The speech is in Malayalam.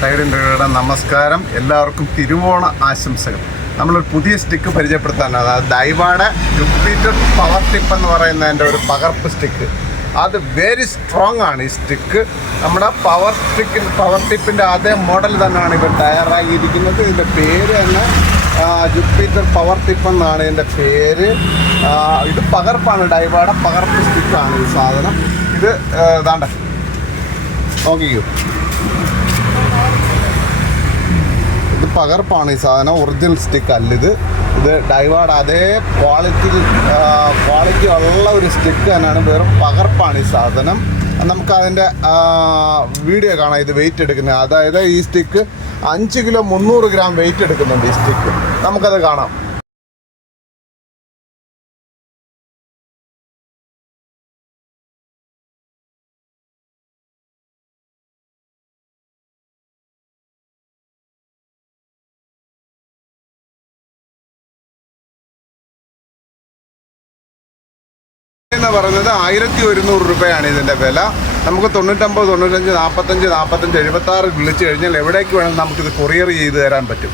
സൈഡ് ഇൻ്റർവ്യൂയുടെ നമസ്കാരം, എല്ലാവർക്കും തിരുവോണ ആശംസകൾ. നമ്മളൊരു പുതിയ സ്റ്റിക്ക് പരിചയപ്പെടുത്താനാണ്. അതായത് ഡൈവായുടെ ജുപ്പിറ്റർ പവർ ടിപ്പ് എന്ന് പറയുന്നതിൻ്റെ ഒരു പകർപ്പ് സ്റ്റിക്ക്. അത് വെരി സ്ട്രോങ് ആണ് ഈ സ്റ്റിക്ക്. നമ്മുടെ പവർ ടിപ്പിൻ്റെ അതേ മോഡൽ തന്നെയാണ് ഇവർ തയ്യാറാക്കിയിരിക്കുന്നത്. ഇതിൻ്റെ പേര് തന്നെ ജുപ്പിറ്റർ പവർ ടിപ്പ് എന്നാണ് ഇതിൻ്റെ പേര്. ഇത് പകർപ്പാണ്, ഡൈവായുടെ പകർപ്പ് സ്റ്റിക്കാണ് ഈ സാധനം. ഇത് ഇതാണ്ട നോക്കിക്കോ, ഇത് പകർപ്പാണ് ഈ സാധനം, ഒറിജിനൽ സ്റ്റിക്ക് അല്ല ഇത്. ഡൈവായുടെ അതേ ക്വാളിറ്റി ഉള്ള ഒരു സ്റ്റിക്ക് തന്നെയാണ്, വെറും പകർപ്പാണ് ഈ സാധനം. നമുക്കതിൻ്റെ വീഡിയോ കാണാം ഇത് വെയിറ്റ് എടുക്കുന്നത്. അതായത് ഈ സ്റ്റിക്ക് 5 കിലോ 300 ഗ്രാം വെയിറ്റ് എടുക്കുന്നുണ്ട് ഈ സ്റ്റിക്ക്. നമുക്കത് കാണാം. എന്ന് പറയുന്നത് 1100 രൂപയാണ് ഇതിൻ്റെ വില. നമുക്ക് 99, 95, 45, 76 വിളിച്ചു കഴിഞ്ഞാൽ എവിടേക്ക് വേണമെങ്കിൽ നമുക്കിത് കൊറിയർ ചെയ്ത് തരാൻ പറ്റും.